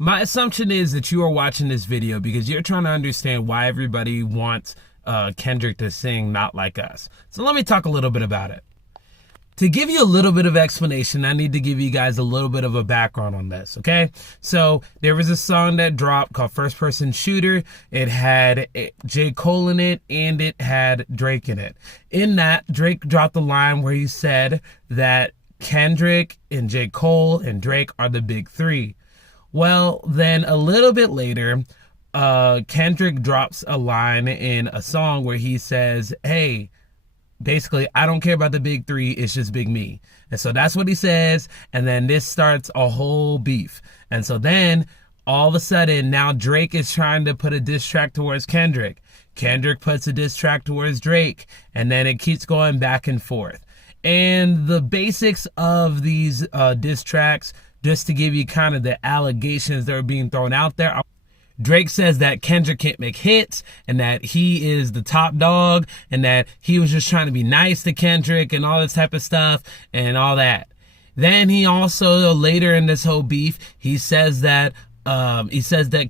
My assumption is that you are watching this video because you're trying to understand why everybody wants Kendrick to sing Not Like Us. So let me talk a little bit about it. To give you a little bit of explanation, I need to give you guys a little bit of a background on this, okay? So there was a song that dropped called First Person Shooter. It had J. Cole in it, and it had Drake in it. In that, Drake dropped a line where he said that Kendrick and J. Cole and Drake are the big three. Well, then a little bit later, Kendrick drops a line in a song where he says, hey, basically, I don't care about the big three, it's just big me. And so that's what he says, and then this starts a whole beef. And so then, all of a sudden, now Drake is trying to put a diss track towards Kendrick. Kendrick puts a diss track towards Drake, and then it keeps going back and forth. And the basics of these diss tracks, just to give you kind of the allegations that are being thrown out there. Drake says that Kendrick can't make hits and that he is the top dog and that he was just trying to be nice to Kendrick and all this type of stuff and all that. Then he also, later in this whole beef, he says that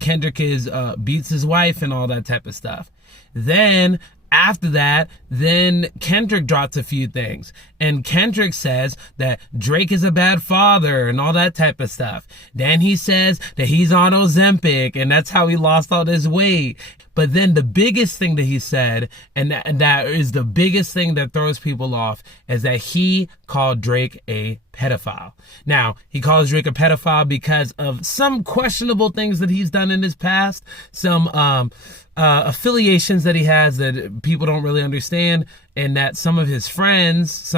Kendrick is beats his wife and all that type of stuff. Then after that, then Kendrick drops a few things. And Kendrick says that Drake is a bad father and all that type of stuff. Then he says that he's on Ozempic and that's how he lost all this weight. But then the biggest thing that he said, and that is the biggest thing that throws people off, is that he called Drake a pedophile. Now, he calls Drake a pedophile because of some questionable things that he's done in his past, some affiliations that he has that people don't really understand, and that some of his friends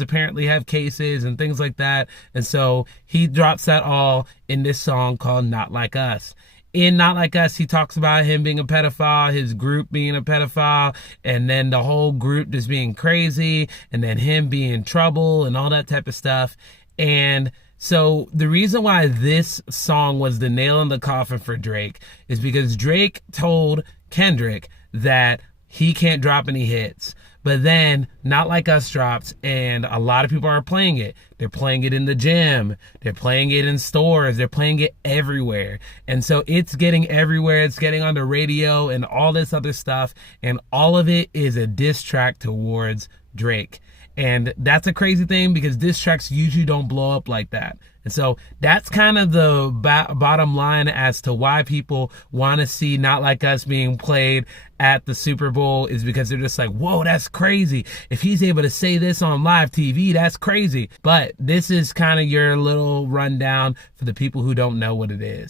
apparently have cases and things like that. And so he drops that all in this song called Not Like Us. In Not Like Us, he talks about him being a pedophile, his group being a pedophile, and then the whole group just being crazy, and then him being in trouble and all that type of stuff. And so the reason why this song was the nail in the coffin for Drake is because Drake told Kendrick that he can't drop any hits. But then Not Like Us drops, and a lot of people are playing it. They're playing it in the gym. They're playing it in stores. They're playing it everywhere. And so it's getting everywhere. It's getting on the radio and all this other stuff. And all of it is a diss track towards Drake. And that's a crazy thing because diss tracks usually don't blow up like that. And so that's kind of the bottom line as to why people want to see Not Like Us being played at the Super Bowl, is because they're just like, whoa, that's crazy. If he's able to say this on live TV, that's crazy. But this is kind of your little rundown for the people who don't know what it is.